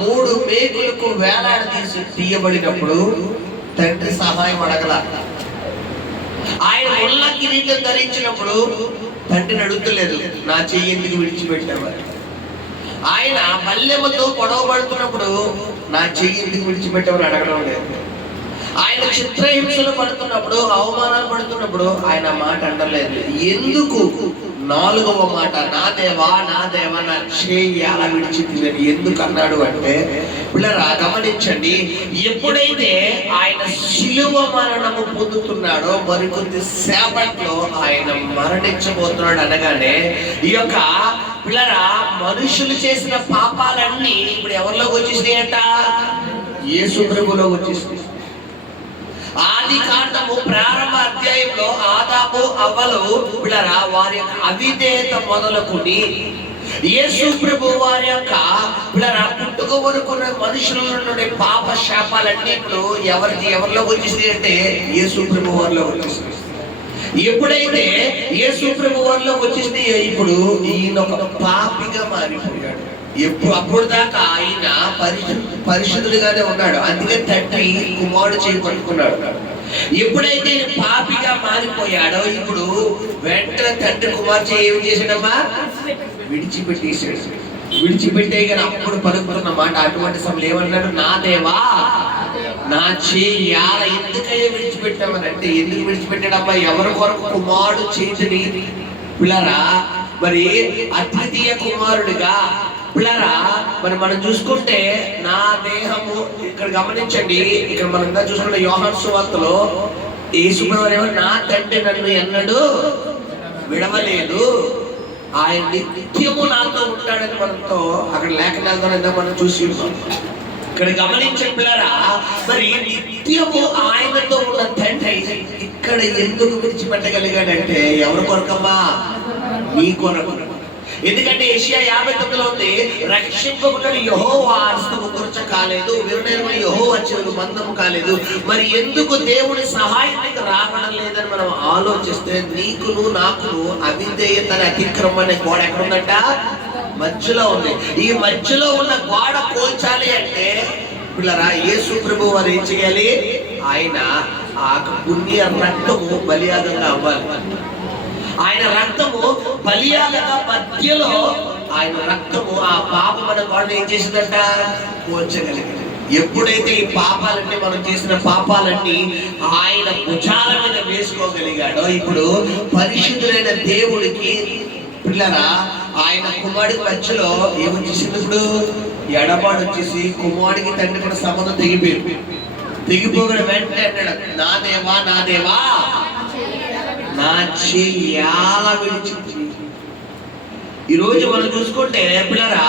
3 మేకులకు వేలాడి తీయబడినప్పుడు తండ్రి సహాయం అడగల. ఆయన ముళ్ళ కిరీటం ధరించినప్పుడు తండ్రిని అడుగుతలేదు, నా చెయ్యి ఎందుకు విడిచిపెట్టామని. ఆయన బల్లెముతో గొడవ పడుతున్నప్పుడు నా చెయ్యి ఎందుకు విడిచిపెట్టామని అడగడం లేదు. ఆయన చిత్రహింసలు పడుతున్నప్పుడు, అవమానాలు పడుతున్నప్పుడు ఆయన మాట అంటలేదు. ఎందుకు 4వ మాట, నా దేవా నా దేవా నా చెయ్యి అలా విడిచిపోయిందని ఎందుకు అన్నాడు అంటే, పిల్లరా గమనించండి, ఎప్పుడైతే ఆయన శిలువ మరణము పొందుతున్నాడో మరికొద్ది సేపట్లో ఆయన మరణించబోతున్నాడు అనగానే ఈ యొక్క పిల్లరా మనుషులు చేసిన పాపాలన్నీ ఇప్పుడు ఎవరిలోకి వచ్చేసినాయంట? యేసు ప్రభువులోకి వచ్చేసినాయి. ఆది కాండము ప్రారంభ అధ్యాయంలో ఆదాము అవ్వలు పిల్లరా వారి యొక్క అవిధేయత మొదలుకొని యేసు ప్రభు వారి యొక్క పిల్లరా పుట్టుక వరకున్న మనుషుల నుండి పాప శాపాలన్నీ ఇప్పుడు ఎవరిలోకి వచ్చేసినాయి అంటే యేసు ప్రభు వారిలో వచ్చేసినాయి. ఎప్పుడైతే యేసు ప్రభు వారిలోకి వచ్చేస్తే ఇప్పుడు ఈయన ఒక పాపిగా మారిపోయాడు. అప్పుడు దాకా ఆయన పరిశుద్ధుడిగానే ఉన్నాడు. అందుకే తండ్రి కుమారుడు చేయి పట్టుకున్నాడు. ఎప్పుడైతే పాపిగా మారిపోయాడో ఇప్పుడు వెంటనే తండ్రి కుమారు చేయి ఏం చేశాడమ్మా? విడిచిపెట్టేశాడు. విడిచిపెట్టే కానీ అప్పుడు పలుకుతున్న మాట అటువంటి సమయంలో ఏమన్నాడు? నా దేవా నా చేయి ఎందుకయ్యా విడిచిపెట్టామని అంటే, ఎందుకు విడిచిపెట్టాడమ్మా? ఎవరి కొరకు? కుమారుడు చేతిని పిల్లరా మరి అద్వితీయ కుమారుడిగా పిల్లరా మరి మనం చూసుకుంటే నా దేహము ఇక్కడ గమనించండి, ఇక్కడ మనం ఇంకా చూసుకుంటే యోహాను సువార్తలో యేసు ప్రభువు నా తండ్రి నన్ను ఎన్నడూ విడవలేదు, ఆయన నిత్యము నాతో ఉంటాడని మనతో అక్కడ లేఖనాల ద్వారా మనం చూసి ఇక్కడ గమనించండి పిల్లరా, మరి నిత్యము ఆయనతో ఉన్న తండ్రి ఇక్కడ ఎందుకు విడిచిపెట్టగలిగాడంటే ఎవరి కొరకమ్మా? నీ కొరకు. ఎందుకంటే యెషయా 59లో ఉంది, రక్షింపబడిన యెహోవా హస్తము కొరచ కాలేదు, విరుడైన యెహోవా చెవులు మందము కాలేదు. మరి ఎందుకు దేవుడి సహాయానికి రావడం లేదని మనం ఆలోచిస్తే నీకును నాకును అవిధేయత అతిక్రమం అనే గోడ ఎక్కడ ఉందంట? మధ్యలో ఉంది. ఈ మధ్యలో ఉన్న గోడ కోల్చాలి అంటే పిల్లరా యేసు ప్రభు వారు ఏం చేయాలి? ఆయన ఆ పుణ్య రక్తము బలియాగంగా అవ్వాలి. ఆయన రక్తము బలియాగంగా మధ్యలో ఆయన రక్తము ఆ పాపమైన గోడను ఏం చేసిందంట? కోల్చగలిగింది. ఎప్పుడైతే ఈ పాపాలన్నీ మనం చేసిన పాపాలన్నీ ఆయన భుజాల మీద వేసుకోగలిగాడో ఇప్పుడు పరిశుద్ధులైన దేవుడికి పిల్లరా ఆయన కుమారుడికి మధ్యలో ఏమొచ్చేసింది? ఇప్పుడు ఎడబాటు వచ్చేసి కుమారుడికి తండ్రి కూడా సంబంధం తెగిపోగడ వెంటనే అన్నాడు, నా దేవా నా దేవా నా చెయ్యి ఎలా విడిచింది. ఈరోజు మనం చూసుకుంటే పిల్లరా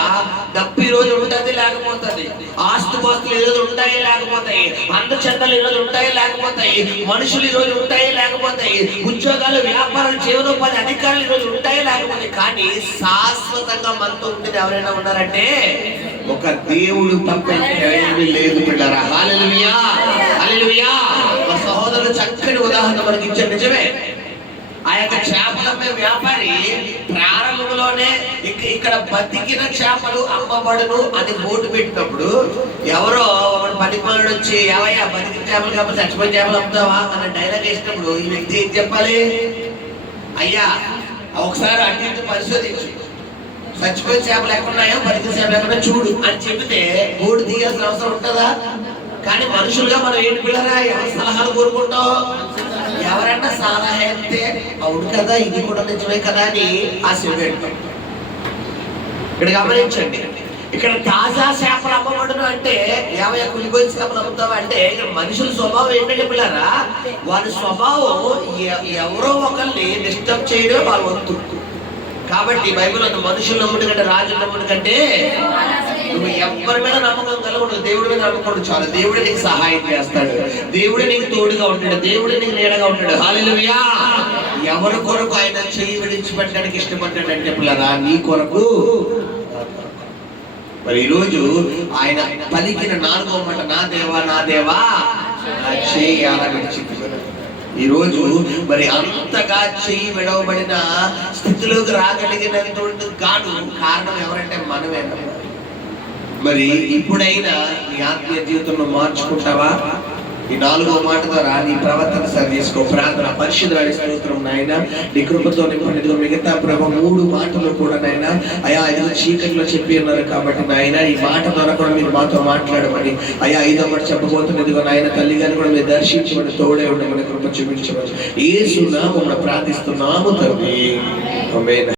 డబ్బు ఈరోజు ఉంటుంది లేకపోతుంది, ఆస్తుపాస్తులు ఈరోజు ఉంటాయి లేకపోతాయి, అందచందాలు ఈరోజు ఉంటాయి లేకపోతాయి, మనుషులు ఈరోజు ఉంటాయి లేకపోతాయి, ఉద్యోగాలు వ్యాపారాలు జీవనోపాధి అధికారులు ఈరోజు ఉంటాయి లేకపోతాయి, కానీ శాశ్వతంగా మనతో ఉండేది ఎవరైనా ఉన్నారంటే ఒక దేవుడు తప్ప ఏమీ లేదు పిల్లరా. హల్లెలూయా హల్లెలూయా. మా సహోదరులు చక్కని ఉదాహరణ మనకి ఇచ్చారు. నిజమే, ఆ యొక్క చేపలమ్మే వ్యాపారి ప్రారంభంలోనే ఇక్కడ బతికిన చేపలు అమ్మబడును అని బోర్డు పెట్టినప్పుడు ఎవరో ఒక పనిమానుడు వచ్చి ఏవయ్యా బతికిన చేపలు కాబట్టి చచ్చిపోయిన చేపలు అమ్ముతావా అన్న డైలాగ్ వేసినప్పుడు ఈ వ్యక్తి ఏం చెప్పాలి? అయ్యా ఒకసారి అటు పరిశోధించు, చచ్చిపోయిన చేపలు ఎక్కడున్నాయో బతికిన చేపలు ఎక్కడ చూడు అని చెబితే బోర్డు తీయాల్సిన అవసరం ఉంటుందా? కానీ మనుషులుగా మనం ఏంటి పిల్లరా ఎవరి సలహాలు కోరుకుంటాం? ఎవరన్నా సలహా అయితే అవును కదా ఇది కూడా నిజమే కదా అని ఆశీర్వదించాం. ఇక్కడ గమనించండి, ఇక్కడ తాజా చేపలు అమ్మబడును అంటే ఏవైనా కులిపోయిన చేపలు అమ్ముతావా అంటే ఇక్కడ మనుషుల స్వభావం ఏంటంటే పిల్లరా వారి స్వభావం ఎవరో ఒకరిని డిస్టర్బ్ చేయడం వాళ్ళ వంతు. కాబట్టి బైబిల్ అంత మనుషులు నమ్ముడు కంటే రాజు నమ్ముడు కంటే నువ్వు ఎవరి మీద నమ్మకం కలగడు, దేవుడి మీద నమ్మకం చాలు. దేవుడే నీకు సహాయం చేస్తాడు, దేవుడే నీకు తోడుగా ఉంటాడు, దేవుడే నీకు నీడగా ఉంటాడు. హల్లెలూయా. ఎవరి కొరకు ఆయన చెయ్యి విడిచిపెట్టడానికి ఇష్టపడ్డాడంటే పిల్లరా నీ కొరకు. మరి ఈరోజు ఆయన పలికిన 4వ మాట నా దేవా నా దేవా నా చెయ్యి అలా విడిచిపెట్టాడు. ఈరోజు మరి అంతగా చెయ్యి విడవబడిన స్థితిలోకి రాగలిగినటువంటి కారణం ఎవరంటే మనమే. మరి ఇప్పుడైనా నీ ఆత్మీయ జీవితంలో మార్చుకుంటావా? ఈ 4వ మాట ద్వారా నీ ప్రవర్తన సరి చేసుకో. ప్రార్థన. పరిశుద్ధుని స్తోత్రం నాయన, నీ కృపతో నింపనిదిగో. మిగతా ప్రభు 3 మాటలు కూడా నాయన అయా ఇదిగో చీకట్లో చెప్పి ఉన్నారు కాబట్టి నాయన ఈ మాట ద్వారా కూడా మీరు మాతో మాట్లాడమని అయా 5వ మాట చెప్పబోతున్నదిగో నాయన తల్లి గారిని కూడా మీరు దర్శించమని తోడే ఉండమని కృప చూపించమని యేసు నామమున ప్రార్థిస్తున్నాము తండ్రి. ఆమేన్.